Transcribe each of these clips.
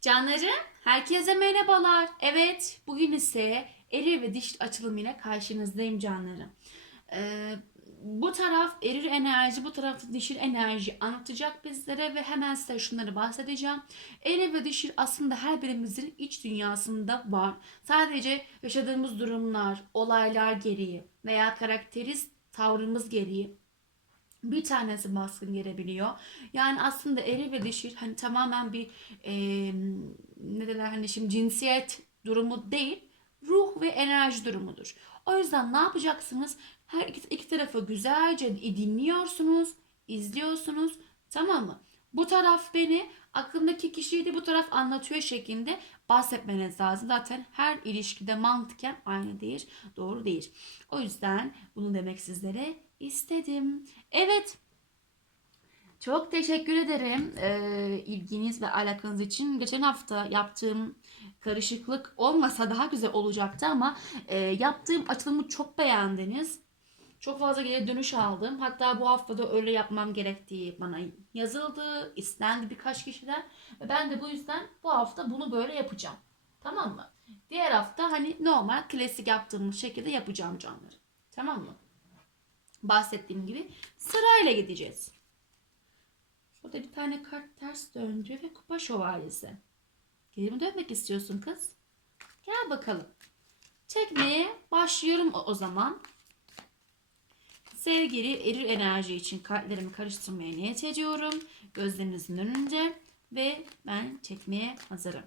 Canlarım, herkese merhabalar. Evet, bugün ise erir ve diş açılımıyla karşınızdayım canlarım. Ee, bu taraf erir enerji, bu taraf dişil enerji anlatacak bizlere ve hemen size şunları bahsedeceğim. Erir ve dişil aslında her birimizin iç dünyasında var. Sadece yaşadığımız durumlar, olaylar gereği veya karakteriz tavrımız gereği bir tanesi baskın gelebiliyor. Yani aslında eri ve dişil hani tamamen bir e, ne derler hani şimdi cinsiyet durumu değil ruh ve enerji durumudur. O yüzden ne yapacaksınız? Her iki, iki tarafı güzelce dinliyorsunuz, izliyorsunuz tamam mı? Bu taraf beni aklımdaki kişiyi de bu taraf anlatıyor şeklinde bahsetmeniz lazım. Zaten her ilişkide mantıken aynı değil, doğru değil. O yüzden bunu demek sizlere istedim. Evet. Çok teşekkür ederim e, ilginiz ve alakanız için. Geçen hafta yaptığım karışıklık olmasa daha güzel olacaktı ama e, yaptığım açılımı çok beğendiniz. Çok fazla geri dönüş aldım. Hatta bu hafta da öyle yapmam gerektiği bana yazıldı, istendi birkaç kişiden. Ben de bu yüzden bu hafta bunu böyle yapacağım. Tamam mı? Diğer hafta hani normal klasik yaptığımız şekilde yapacağım canları. Tamam mı? Bahsettiğim gibi sırayla gideceğiz. Burada bir tane kart ters döndü ve kupa şövalyesi. Geri mi dönmek istiyorsun kız? Gel bakalım. Çekmeye başlıyorum o, zaman. Sevgili erir enerji için kartlarımı karıştırmaya niyet ediyorum. Gözlerinizin önünde ve ben çekmeye hazırım.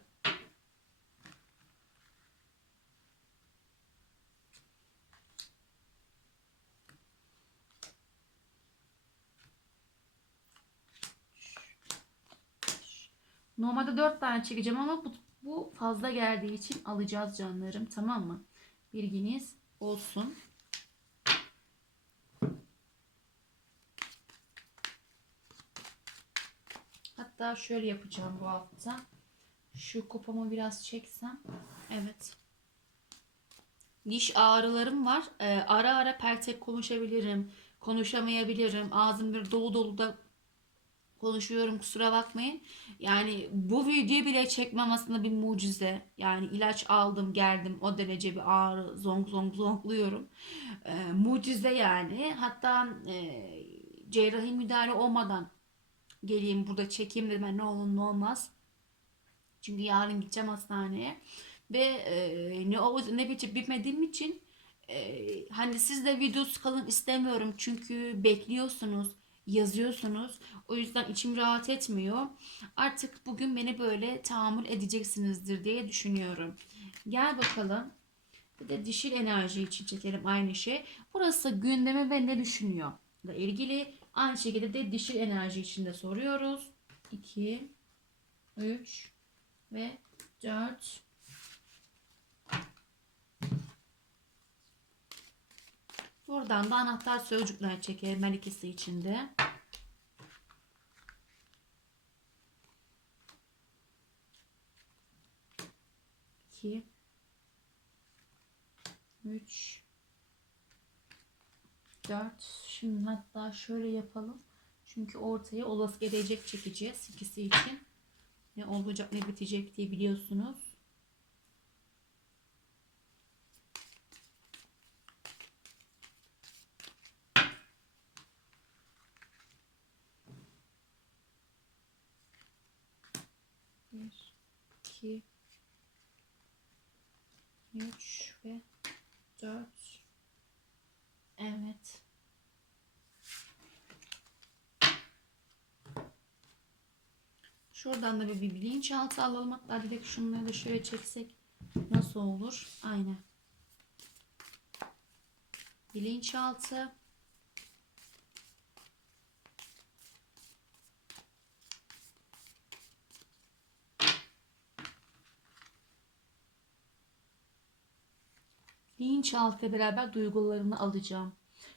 Normalde 4 tane çekeceğim ama bu, bu fazla geldiği için alacağız canlarım. Tamam mı? Bilginiz olsun. Hatta şöyle yapacağım bu hafta. Şu kupamı biraz çeksem. Evet. Diş ağrılarım var. Ee, ara ara pertek konuşabilirim. Konuşamayabilirim. Ağzım bir dolu dolu da konuşuyorum kusura bakmayın. Yani bu videoyu bile çekmem aslında bir mucize. Yani ilaç aldım geldim o derece bir ağrı zonk zonk zonkluyorum. Ee, mucize yani. Hatta e, cerrahi müdahale olmadan geleyim burada çekeyim dedim ben ne olur ne olmaz. Çünkü yarın gideceğim hastaneye ve e, ne o ne bitip bitmediğim için e, hani siz de videosu kalın istemiyorum çünkü bekliyorsunuz yazıyorsunuz. O yüzden içim rahat etmiyor. Artık bugün beni böyle tahammül edeceksinizdir diye düşünüyorum. Gel bakalım. Bir de dişil enerji için çekelim aynı şey. Burası gündeme ve ne düşünüyor da ilgili. Aynı şekilde de dişil enerji için de soruyoruz. 2 3 ve 4 Buradan da anahtar sözcükler çekelim ikisi içinde. İki. Üç. Dört. Şimdi hatta şöyle yapalım. Çünkü ortaya olası gelecek çekeceğiz ikisi için. Ne olacak ne bitecek diye biliyorsunuz. 2 3 ve 4 Evet. Şuradan da bir, bir bilinçaltı alalım. Hatta direkt şunları da şöyle çeksek nasıl olur? Aynen. Bilinçaltı. Bilinçaltı beraber duygularını alacağım.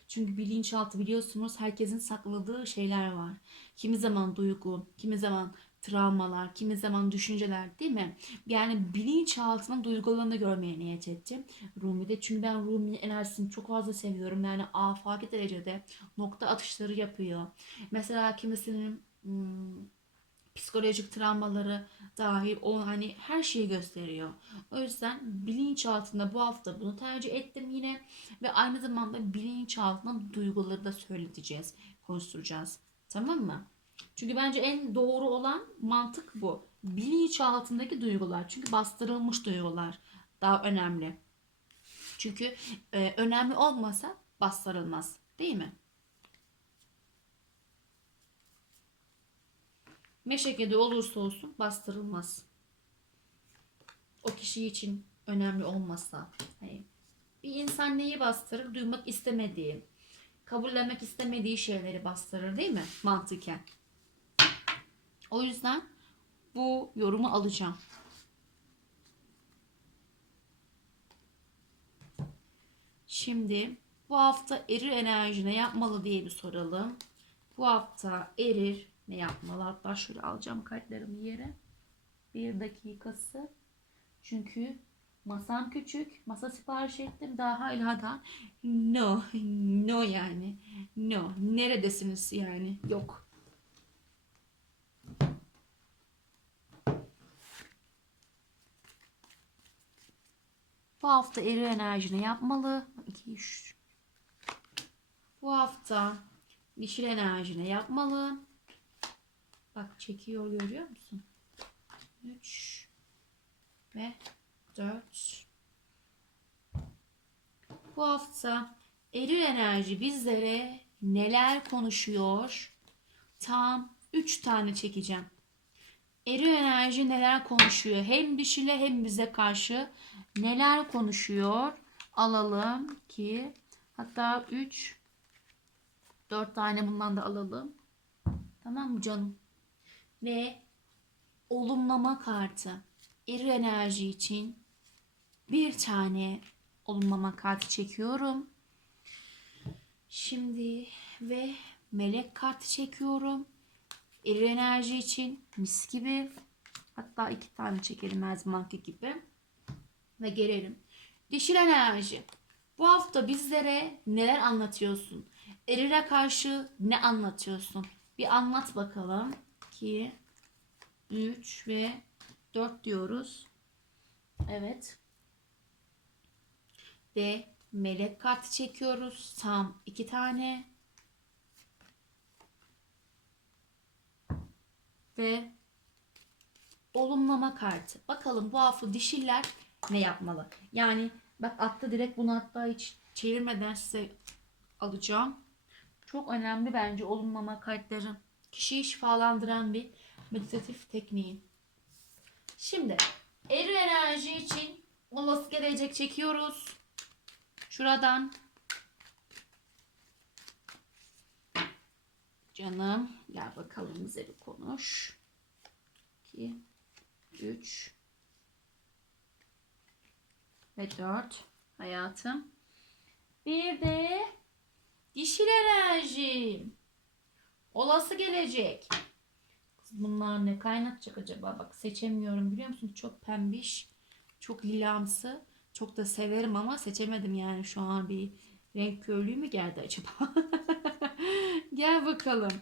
Çünkü bilinçaltı biliyorsunuz herkesin sakladığı şeyler var. Kimi zaman duygu, kimi zaman travmalar, kimi zaman düşünceler değil mi? Yani bilinçaltının duygularını görmeye niyet ettim Rumi'de. Çünkü ben Rumi'nin enerjisini çok fazla seviyorum. Yani afaki derecede nokta atışları yapıyor. Mesela kimisinin hmm, psikolojik travmaları dahil o hani her şeyi gösteriyor. O yüzden bilinç altında bu hafta bunu tercih ettim yine ve aynı zamanda bilinç altında duyguları da söyleteceğiz, konuşturacağız. Tamam mı? Çünkü bence en doğru olan mantık bu. Bilinç altındaki duygular. Çünkü bastırılmış duygular daha önemli. Çünkü e, önemli olmasa bastırılmaz. Değil mi? Ne şekilde olursa olsun bastırılmaz. O kişi için önemli olmasa. Hani bir insan neyi bastırır? Duymak istemediği, kabullenmek istemediği şeyleri bastırır değil mi? Mantıken. O yüzden bu yorumu alacağım. Şimdi bu hafta erir enerji ne yapmalı diye bir soralım. Bu hafta erir ne yapmalı? Hatta şöyle alacağım kartlarımı yere. Bir dakikası. Çünkü masam küçük. Masa sipariş ettim. Daha hala da no. No yani. No. Neredesiniz yani? Yok. Bu hafta eri enerjini yapmalı. 2, 3. Bu hafta dişil enerjini yapmalı. Bak çekiyor görüyor musun? 3 ve 4. Bu hafta eril enerji bizlere neler konuşuyor? Tam 3 tane çekeceğim. Eril enerji neler konuşuyor? Hem dişile hem bize karşı neler konuşuyor? Alalım ki hatta 3 4 tane bundan da alalım. Tamam mı canım? Ve olumlama kartı. Eril enerji için bir tane olumlama kartı çekiyorum. Şimdi ve melek kartı çekiyorum. Eril enerji için mis gibi. Hatta iki tane çekelim her gibi. Ve gelelim. Dişil enerji. Bu hafta bizlere neler anlatıyorsun? Eril'e karşı ne anlatıyorsun? Bir anlat bakalım. 2, 3 ve 4 diyoruz. Evet. Ve melek kartı çekiyoruz. Tam iki tane. Ve olumlama kartı. Bakalım bu hafta dişiller ne yapmalı? Yani bak attı direkt bunu hatta hiç çevirmeden size alacağım. Çok önemli bence olumlama kartları. Kişiyi şifalandıran bir meditatif tekniği. Şimdi eri enerji için olası gelecek çekiyoruz. Şuradan. Canım gel bakalım bize konuş. 2 3 ve 4 hayatım. Bir de dişil enerji. Olası gelecek. Kız bunlar ne kaynatacak acaba? Bak seçemiyorum biliyor musun? Çok pembiş. Çok lilamsı. Çok da severim ama seçemedim yani şu an bir renk körlüğü mü geldi acaba? Gel bakalım.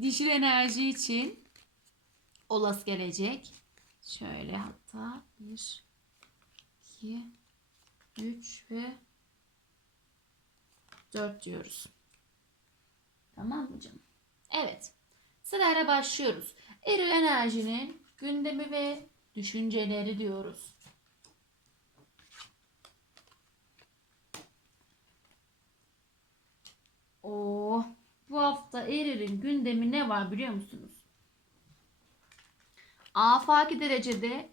Dişil enerji için olası gelecek. Şöyle hatta 1 2 3 ve 4 diyoruz. Tamam mı canım? Evet. Sırayla başlıyoruz. Eril enerjinin gündemi ve düşünceleri diyoruz. Oo, bu hafta Eril'in gündemi ne var biliyor musunuz? Afaki derecede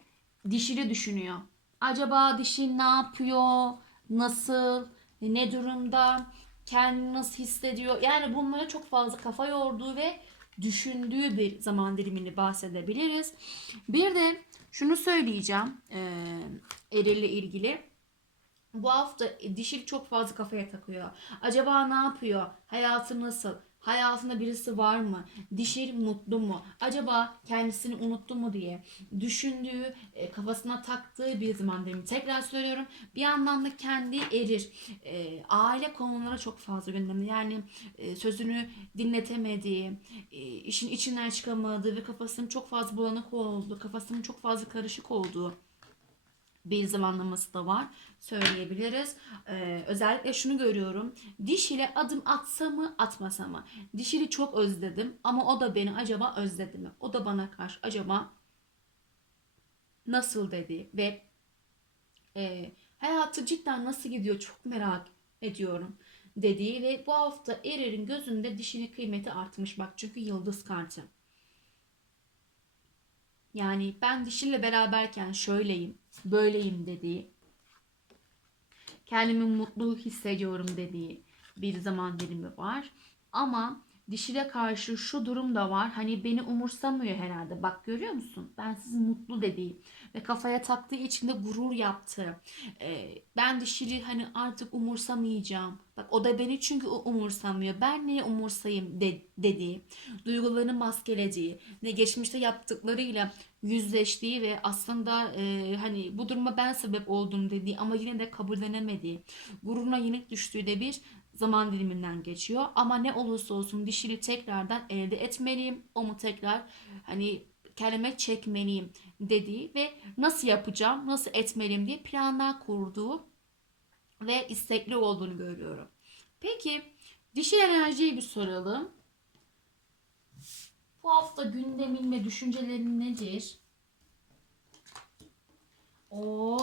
dişili düşünüyor. Acaba dişi ne yapıyor? Nasıl? Ne durumda? Kendini nasıl hissediyor? Yani bunlara çok fazla kafa yorduğu ve düşündüğü bir zaman dilimini bahsedebiliriz. Bir de şunu söyleyeceğim e, Eril'le ilgili. Bu hafta dişil çok fazla kafaya takıyor. Acaba ne yapıyor? Hayatı nasıl? Hayatında birisi var mı? Dişil mutlu mu? Acaba kendisini unuttu mu diye düşündüğü, e, kafasına taktığı bir zaman dilimi. Tekrar söylüyorum. Bir yandan da kendi erir. E, aile konulara çok fazla gündemde. Yani e, sözünü dinletemediği, işin içinden çıkamadığı ve kafasının çok fazla bulanık olduğu, kafasının çok fazla karışık olduğu bir zamanlaması da var söyleyebiliriz. Ee, özellikle şunu görüyorum. Diş ile adım atsa mı atmasa mı? Dişili çok özledim ama o da beni acaba özledi mi? O da bana karşı acaba nasıl dedi ve e, hayatı cidden nasıl gidiyor çok merak ediyorum dediği ve bu hafta Erer'in gözünde dişini kıymeti artmış bak çünkü yıldız kartı. Yani ben dişiyle beraberken şöyleyim, böyleyim dediği, kendimi mutlu hissediyorum dediği bir zaman dilimi var. Ama dişile karşı şu durum da var. Hani beni umursamıyor herhalde. Bak görüyor musun? Ben sizi mutlu dediği ve kafaya taktığı için de gurur yaptı. Ee, ben dişili hani artık umursamayacağım. Bak o da beni çünkü o umursamıyor. Ben niye umursayayım de, dediği, duygularını maskelediği, ne geçmişte yaptıklarıyla yüzleştiği ve aslında e, hani bu duruma ben sebep oldum dediği ama yine de kabullenemediği, gururuna yenik düştüğü de bir zaman diliminden geçiyor. Ama ne olursa olsun dişini tekrardan elde etmeliyim. O mu tekrar hani kendime çekmeliyim dediği ve nasıl yapacağım, nasıl etmeliyim diye planlar kurduğu ve istekli olduğunu görüyorum. Peki dişil enerjiyi bir soralım. Bu hafta gündemin ve düşüncelerin nedir? O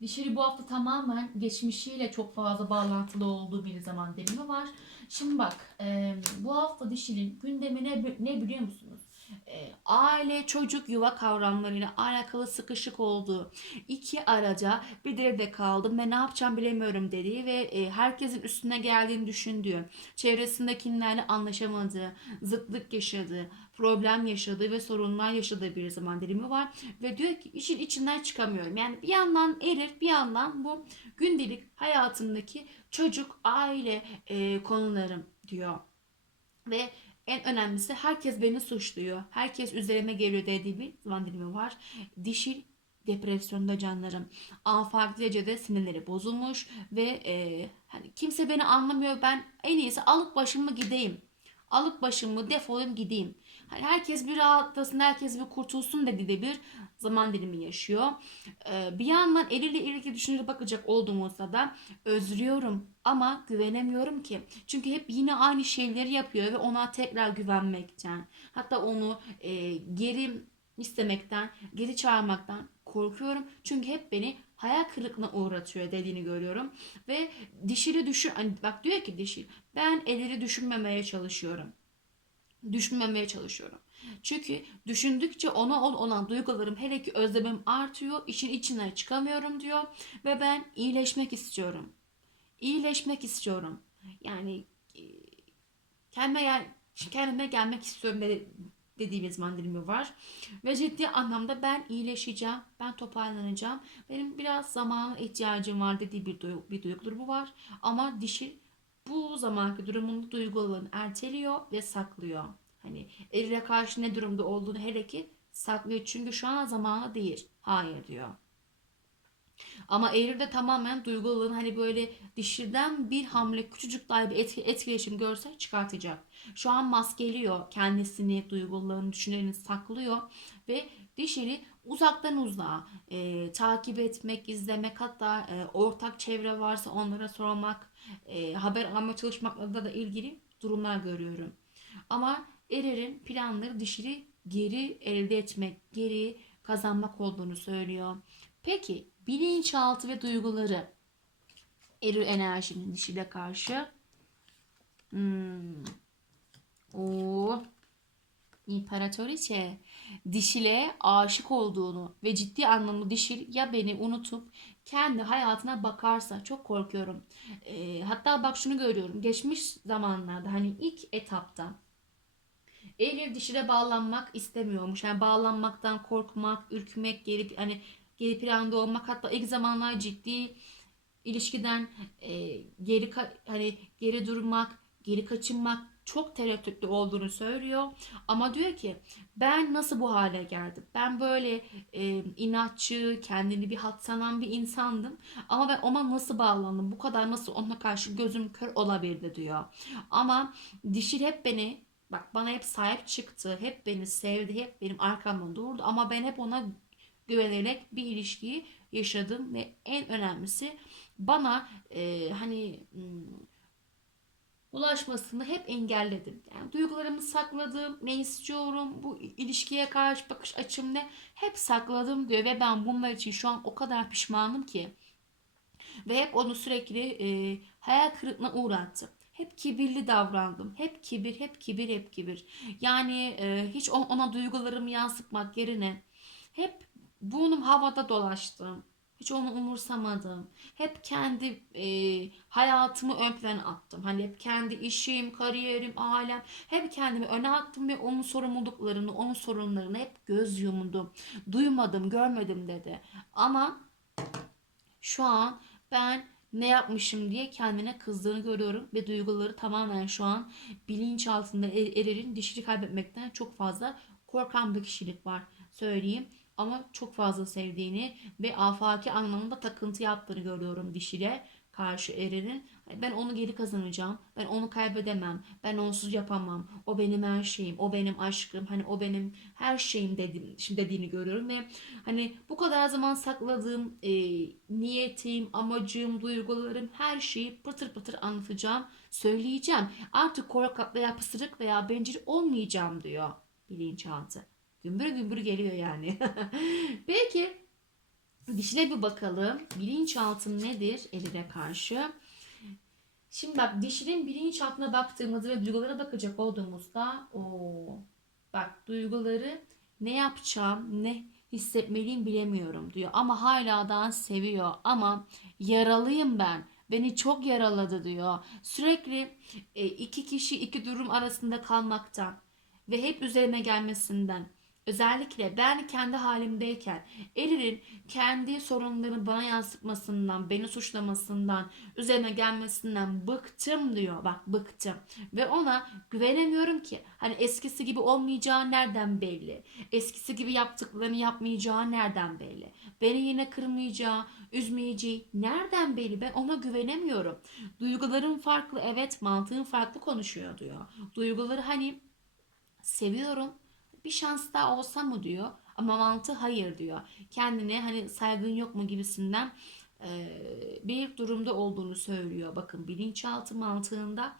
dişili bu hafta tamamen geçmişiyle çok fazla bağlantılı olduğu bir zaman dilimi var. Şimdi bak bu hafta dişilin gündemine ne biliyor musunuz? E, aile, çocuk, yuva kavramlarıyla alakalı sıkışık olduğu iki araca bir derede kaldım ve ne yapacağım bilemiyorum dediği ve e, herkesin üstüne geldiğini düşündüğü, çevresindekilerle anlaşamadığı, zıtlık yaşadığı, problem yaşadığı ve sorunlar yaşadığı bir zaman dilimi var. Ve diyor ki işin içinden çıkamıyorum. Yani bir yandan erir bir yandan bu gündelik hayatımdaki çocuk, aile e, konularım diyor. Ve en önemlisi herkes beni suçluyor. Herkes üzerime geliyor dediği bir zaman dilimi var. Dişil depresyonda canlarım. Afak derecede sinirleri bozulmuş ve e, hani kimse beni anlamıyor. Ben en iyisi alıp başımı gideyim. Alıp başımı defolayım gideyim. Hani herkes bir rahatlasın, herkes bir kurtulsun dedi de bir zaman dilimi yaşıyor. Ee, bir yandan eliyle ilgili düşünce bakacak olduğumuzda da özlüyorum ama güvenemiyorum ki. Çünkü hep yine aynı şeyleri yapıyor ve ona tekrar güvenmekten, hatta onu e, geri istemekten, geri çağırmaktan korkuyorum. Çünkü hep beni hayal kırıklığına uğratıyor dediğini görüyorum. Ve dişili düşün, hani bak diyor ki dişil, ben eleri düşünmemeye çalışıyorum düşünmemeye çalışıyorum. Çünkü düşündükçe ona olan duygularım hele ki özlemim artıyor. işin içinden çıkamıyorum diyor. Ve ben iyileşmek istiyorum. İyileşmek istiyorum. Yani e, kendime, gel, kendime gelmek istiyorum dedi, dediği bir zaman dilimi var. Ve ciddi anlamda ben iyileşeceğim. Ben toparlanacağım. Benim biraz zamana ihtiyacım var dediği bir, duygu, bir duygu durumu var. Ama dişi bu zamanki durumunda duygularını erteliyor ve saklıyor. Hani eline karşı ne durumda olduğunu hele ki saklıyor. Çünkü şu an zamanı değil. Hayır diyor. Ama Eylül de tamamen duyguların hani böyle dişiden bir hamle küçücük dahi bir etki, etkileşim görse çıkartacak. Şu an maskeliyor kendisini, duygularını, düşüncelerini saklıyor ve dişini uzaktan uzağa e, takip etmek, izlemek hatta e, ortak çevre varsa onlara sormak, e, haber alma çalışmakla da ilgili durumlar görüyorum. Ama Erer'in planları dişili geri elde etmek, geri kazanmak olduğunu söylüyor. Peki bilinçaltı ve duyguları Erir enerjinin dişile karşı hmm. o İmparatoriçe dişile aşık olduğunu ve ciddi anlamda dişil ya beni unutup kendi hayatına bakarsa çok korkuyorum. E, hatta bak şunu görüyorum. Geçmiş zamanlarda hani ilk etapta Eylül dişile bağlanmak istemiyormuş. Yani bağlanmaktan korkmak, ürkmek, geri hani geri planda olmak hatta ilk zamanlar ciddi ilişkiden e, geri hani geri durmak, geri kaçınmak çok tereddütlü olduğunu söylüyor. Ama diyor ki ben nasıl bu hale geldim? Ben böyle e, inatçı, kendini bir hat sanan bir insandım. Ama ben ona nasıl bağlandım? Bu kadar nasıl ona karşı gözüm kör olabildi diyor. Ama dişil hep beni bak bana hep sahip çıktı. Hep beni sevdi. Hep benim arkamda durdu. Ama ben hep ona güvenerek bir ilişkiyi yaşadım ve en önemlisi bana e, hani ulaşmasını hep engelledim. Yani duygularımı sakladım, ne istiyorum, bu ilişkiye karşı bakış açım ne hep sakladım diyor ve ben bunlar için şu an o kadar pişmanım ki ve hep onu sürekli e, hayal kırıklığına uğrattım. Hep kibirli davrandım. Hep kibir, hep kibir, hep kibir. Yani e, hiç on- ona duygularımı yansıtmak yerine hep burnum havada dolaştım. Hiç onu umursamadım. Hep kendi e, hayatımı ön plana attım. Hani hep kendi işim, kariyerim, ailem. Hep kendimi öne attım ve onun sorumluluklarını, onun sorunlarını hep göz yumdum. Duymadım, görmedim dedi. Ama şu an ben ne yapmışım diye kendine kızdığını görüyorum ve duyguları tamamen şu an bilinç altında Erer'in dişini kaybetmekten çok fazla korkan bir kişilik var söyleyeyim. Ama çok fazla sevdiğini ve afaki anlamında takıntı yaptığını görüyorum dişile karşı Erer'in. Ben onu geri kazanacağım. Ben onu kaybedemem. Ben onsuz yapamam. O benim her şeyim. O benim aşkım. Hani o benim her şeyim dedim, şimdi dediğini görüyorum ve hani bu kadar zaman sakladığım e, niyetim, amacım, duygularım her şeyi pıtır pıtır anlatacağım, söyleyeceğim. Artık korkak veya pısırık veya bencil olmayacağım diyor bilinçaltı. Gümbür gümbür geliyor yani. Peki dişine bir bakalım. Bilinçaltı nedir Elire karşı? Şimdi bak dişinin bilinçaltına baktığımızda ve duygulara bakacak olduğumuzda o bak duyguları ne yapacağım ne hissetmeliyim bilemiyorum diyor. Ama hala daha seviyor ama yaralıyım ben. Beni çok yaraladı diyor. Sürekli e, iki kişi iki durum arasında kalmaktan ve hep üzerime gelmesinden Özellikle ben kendi halimdeyken Erir'in kendi sorunlarını bana yansıtmasından, beni suçlamasından, üzerine gelmesinden bıktım diyor. Bak bıktım. Ve ona güvenemiyorum ki. Hani eskisi gibi olmayacağı nereden belli? Eskisi gibi yaptıklarını yapmayacağı nereden belli? Beni yine kırmayacağı, üzmeyeceği nereden belli? Ben ona güvenemiyorum. Duygularım farklı. Evet mantığım farklı konuşuyor diyor. Duyguları hani seviyorum bir şans daha olsa mı diyor. Ama mantığı hayır diyor. Kendine hani saygın yok mu gibisinden e, bir durumda olduğunu söylüyor. Bakın bilinçaltı mantığında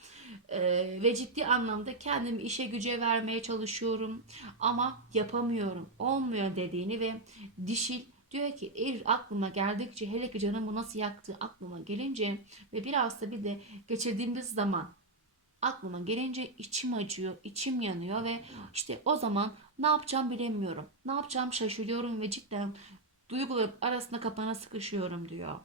e, ve ciddi anlamda kendimi işe güce vermeye çalışıyorum ama yapamıyorum. Olmuyor dediğini ve dişil diyor ki erir aklıma geldikçe hele ki canımı nasıl yaktığı aklıma gelince ve biraz da bir de geçirdiğimiz zaman aklıma gelince içim acıyor, içim yanıyor ve işte o zaman ne yapacağım bilemiyorum. Ne yapacağım şaşırıyorum ve cidden duygularım arasında kapana sıkışıyorum diyor.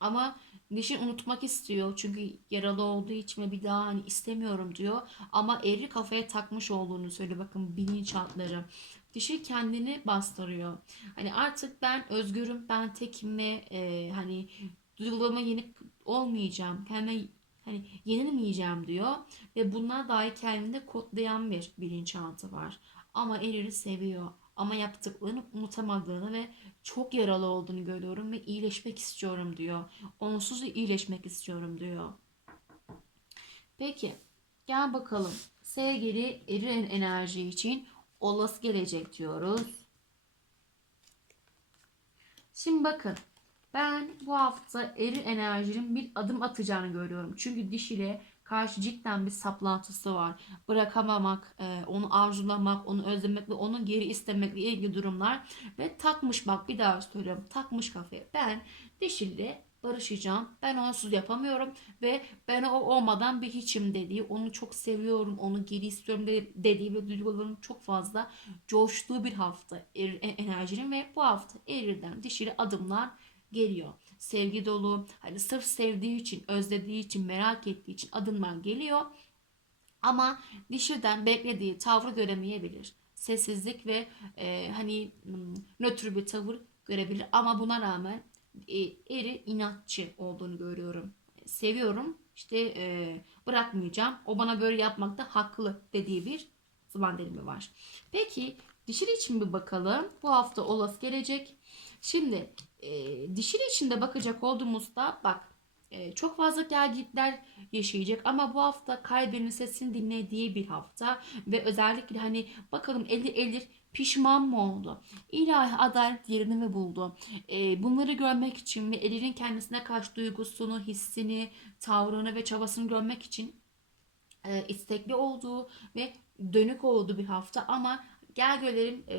Ama Nişin unutmak istiyor çünkü yaralı olduğu için ve bir daha hani istemiyorum diyor. Ama eri kafaya takmış olduğunu söylüyor. Bakın bilinçaltları. Dişi kendini bastırıyor. Hani artık ben özgürüm, ben tekim ve e, hani duygularıma yenik olmayacağım. Kendime hani yenilmeyeceğim diyor ve bunlar dahi kendinde kodlayan bir bilinçaltı var. Ama Erir'i seviyor ama yaptıklarını unutamadığını ve çok yaralı olduğunu görüyorum ve iyileşmek istiyorum diyor. Onsuz iyileşmek istiyorum diyor. Peki gel bakalım sevgili Erir enerji için olası gelecek diyoruz. Şimdi bakın ben bu hafta eril enerjinin bir adım atacağını görüyorum. Çünkü diş ile karşı cidden bir saplantısı var. Bırakamamak, e, onu arzulamak, onu özlemekle, onu geri istemekle ilgili durumlar. Ve takmış bak bir daha söylüyorum. Takmış kafaya. Ben dişille barışacağım. Ben onsuz yapamıyorum ve ben o olmadan bir hiçim dediği, onu çok seviyorum, onu geri istiyorum dediği ve duyguların çok fazla coştuğu bir hafta er, enerjinin ve bu hafta erirden dişili adımlar geliyor. Sevgi dolu, hani sırf sevdiği için, özlediği için, merak ettiği için adımlar geliyor. Ama dişiden beklediği tavrı göremeyebilir. Sessizlik ve e, hani hmm, nötr bir tavır görebilir. Ama buna rağmen e, eri inatçı olduğunu görüyorum. Seviyorum, işte e, bırakmayacağım. O bana böyle yapmakta haklı dediği bir zaman dilimi var. Peki dişil için bir bakalım. Bu hafta olası gelecek. Şimdi e, dişil için de bakacak olduğumuzda bak e, çok fazla gelgitler yaşayacak ama bu hafta kalbinin sesini dinlediği bir hafta ve özellikle hani bakalım elir elir pişman mı oldu? İlahi adalet yerini mi buldu? E, bunları görmek için ve Elir'in kendisine karşı duygusunu, hissini, tavrını ve çabasını görmek için e, istekli olduğu ve dönük olduğu bir hafta ama gel görelim e,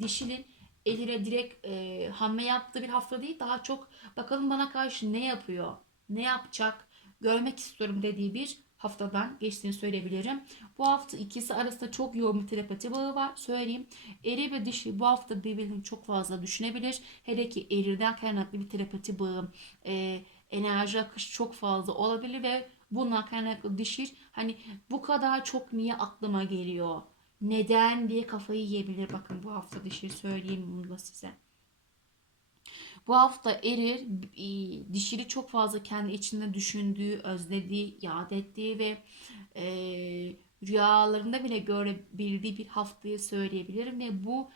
dişinin Elir'e direkt e, hamle yaptığı bir hafta değil daha çok bakalım bana karşı ne yapıyor, ne yapacak görmek istiyorum dediği bir haftadan geçtiğini söyleyebilirim. Bu hafta ikisi arasında çok yoğun bir telepati bağı var. Söyleyeyim. Eri ve dişi bu hafta birbirini çok fazla düşünebilir. Hele ki erirden kaynaklı bir telepati bağı, e, enerji akışı çok fazla olabilir ve bundan kaynaklı dişi hani bu kadar çok niye aklıma geliyor? Neden diye kafayı yiyebilir. Bakın bu hafta dişi söyleyeyim bunu da size. Bu hafta erir e, dişili çok fazla kendi içinde düşündüğü, özlediği, yad ettiği ve e, rüyalarında bile görebildiği bir haftayı söyleyebilirim ve bu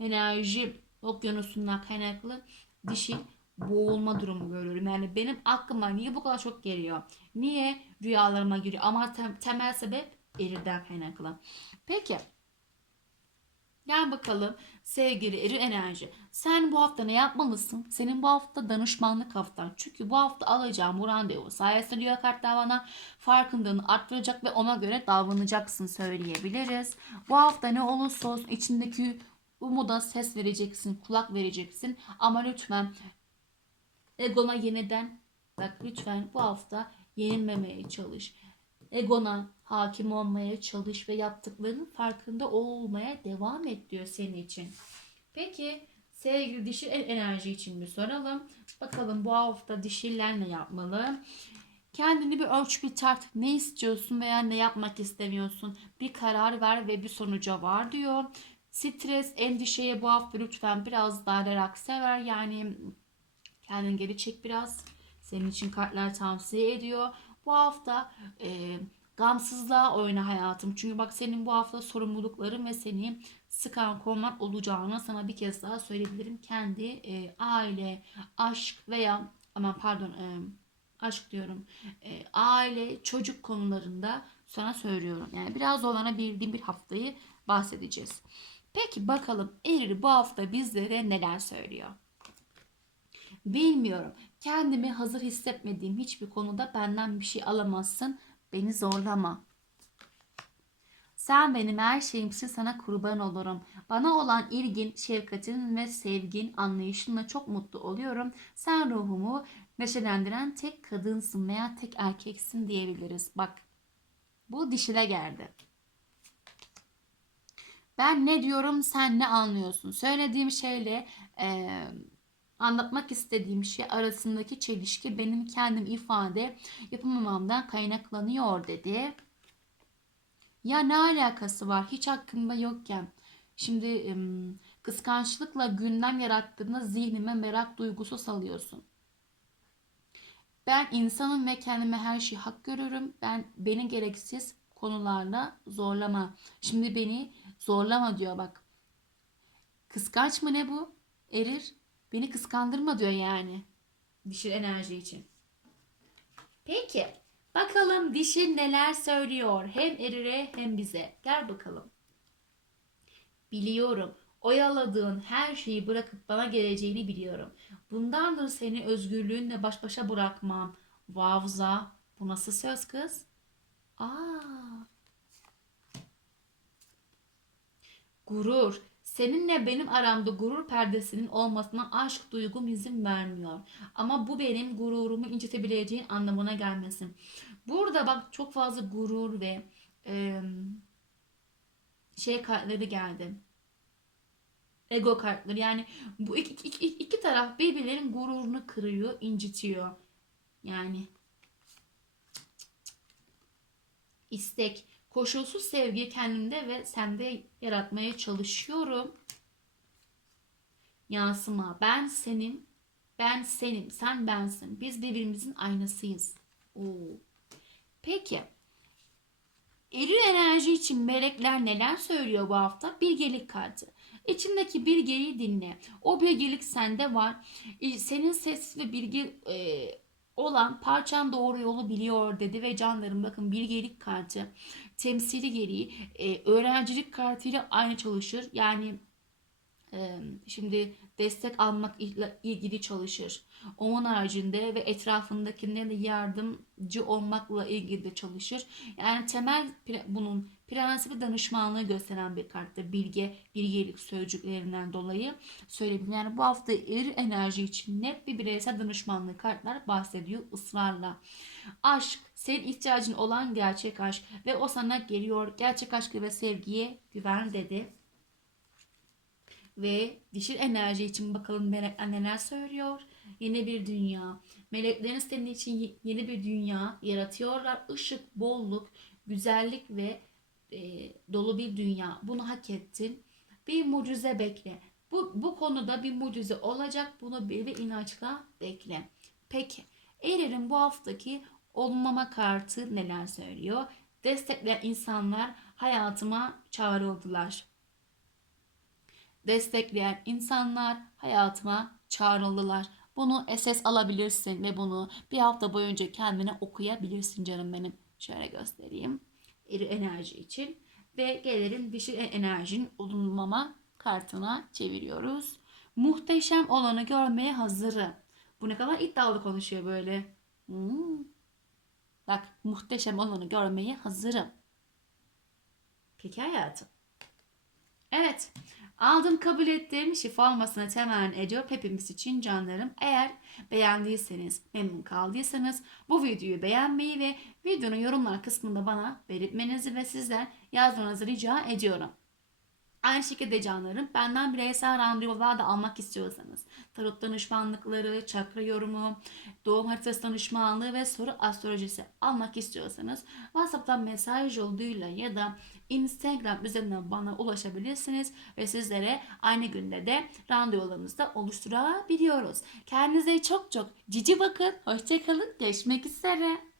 enerji okyanusundan kaynaklı dişil boğulma durumu görüyorum. Yani benim aklıma niye bu kadar çok geliyor? Niye rüyalarıma giriyor? Ama tem- temel sebep erirden kaynaklı. Peki. Gel bakalım sevgili eril enerji. Sen bu hafta ne yapmalısın? Senin bu hafta danışmanlık haftan. Çünkü bu hafta alacağım bu randevu sayesinde diyor kartlar bana farkındalığını arttıracak ve ona göre davranacaksın söyleyebiliriz. Bu hafta ne olursa olsun içindeki umuda ses vereceksin, kulak vereceksin. Ama lütfen egona yeniden bak lütfen bu hafta yenilmemeye çalış. Egona hakim olmaya çalış ve yaptıklarının farkında olmaya devam et diyor senin için. Peki sevgili dişil enerji için bir soralım. Bakalım bu hafta dişiller ne yapmalı? Kendini bir ölç bir tart. Ne istiyorsun veya ne yapmak istemiyorsun? Bir karar ver ve bir sonuca var diyor. Stres, endişeye bu hafta lütfen biraz daha relax sever. Yani kendini geri çek biraz. Senin için kartlar tavsiye ediyor. Bu hafta e, gamsızlığa oyna hayatım. Çünkü bak senin bu hafta sorumlulukların ve seni sıkan konular olacağını sana bir kez daha söyleyebilirim. Kendi e, aile, aşk veya ama pardon e, aşk diyorum. E, aile, çocuk konularında sana söylüyorum. Yani biraz zorlanabildiğim bir haftayı bahsedeceğiz. Peki bakalım Erir bu hafta bizlere neler söylüyor? Bilmiyorum. Kendimi hazır hissetmediğim hiçbir konuda benden bir şey alamazsın. Beni zorlama. Sen benim her şeyimsin sana kurban olurum. Bana olan ilgin, şefkatin ve sevgin, anlayışınla çok mutlu oluyorum. Sen ruhumu neşelendiren tek kadınsın veya tek erkeksin diyebiliriz. Bak bu dişile geldi. Ben ne diyorum sen ne anlıyorsun? Söylediğim şeyle e, anlatmak istediğim şey arasındaki çelişki benim kendim ifade yapamamamdan kaynaklanıyor dedi. Ya ne alakası var? Hiç hakkında yokken. Şimdi kıskançlıkla gündem yarattığında zihnime merak duygusu salıyorsun. Ben insanım ve kendime her şeyi hak görürüm. Ben beni gereksiz konularla zorlama. Şimdi beni zorlama diyor bak. Kıskanç mı ne bu? Erir. Beni kıskandırma diyor yani. Dişil enerji için. Peki. Bakalım dişil neler söylüyor. Hem Erir'e hem bize. Gel bakalım. Biliyorum. Oyaladığın her şeyi bırakıp bana geleceğini biliyorum. Bundandır seni özgürlüğünle baş başa bırakmam. Vavza. Bu nasıl söz kız? Aa. Gurur. Seninle benim aramda gurur perdesinin olmasına aşk duygum izin vermiyor. Ama bu benim gururumu incitebileceğin anlamına gelmesin. Burada bak çok fazla gurur ve e, şey kartları geldi. Ego kartları yani bu iki, iki, iki, iki taraf birbirlerinin gururunu kırıyor, incitiyor. Yani istek, koşulsuz sevgiyi kendimde ve sende yaratmaya çalışıyorum. Yansıma. Ben senin, ben senim, sen bensin. Biz birbirimizin aynasıyız. Oo. Peki. Eril enerji için melekler neler söylüyor bu hafta? Bilgelik kartı. İçindeki bilgeyi dinle. O bilgelik sende var. E, Senin sessiz ve bilgi e, olan parçan doğru yolu biliyor dedi ve canlarım bakın bilgelik kartı temsili gereği e, öğrencilik kartıyla aynı çalışır. Yani e, şimdi destek almakla ilgili çalışır. Onun haricinde ve etrafındakilere de yardımcı olmakla ilgili de çalışır. Yani temel bunun prensibi danışmanlığı gösteren bir karttır. Bilge, bilgelik sözcüklerinden dolayı söyleyebilirim. Yani bu hafta eri enerji için net bir bireysel danışmanlığı kartlar bahsediyor ısrarla. Aşk, senin ihtiyacın olan gerçek aşk ve o sana geliyor. Gerçek aşkı ve sevgiye güven dedi. Ve dişil enerji için bakalım melekler neler söylüyor. Yeni bir dünya. Meleklerin senin için yeni bir dünya yaratıyorlar. Işık, bolluk, güzellik ve e, dolu bir dünya. Bunu hak ettin. Bir mucize bekle. Bu, bu konuda bir mucize olacak. Bunu bir ve inançla bekle. Peki. Eylül'ün bu haftaki olmama kartı neler söylüyor? Destekleyen insanlar hayatıma çağrıldılar destekleyen insanlar hayatıma çağrıldılar. Bunu SS alabilirsin ve bunu bir hafta boyunca kendine okuyabilirsin canım benim. Şöyle göstereyim. Enerji için. Ve gelelim dişil enerjinin olumlama kartına çeviriyoruz. Muhteşem olanı görmeye hazırım. Bu ne kadar iddialı konuşuyor böyle. Hmm. Bak muhteşem olanı görmeye hazırım. Peki hayatım. Evet. Aldım kabul ettim. Şifa olmasına temenni ediyor hepimiz için canlarım. Eğer beğendiyseniz, memnun kaldıysanız bu videoyu beğenmeyi ve videonun yorumlar kısmında bana belirtmenizi ve sizden yazmanızı rica ediyorum. Aynı şekilde canlarım benden bireysel randevular da almak istiyorsanız tarot danışmanlıkları, çakra yorumu, doğum haritası danışmanlığı ve soru astrolojisi almak istiyorsanız WhatsApp'tan mesaj yoluyla ya da Instagram üzerinden bana ulaşabilirsiniz ve sizlere aynı günde de randevularınızı da oluşturabiliyoruz. Kendinize çok çok cici bakın. Hoşçakalın. Görüşmek üzere.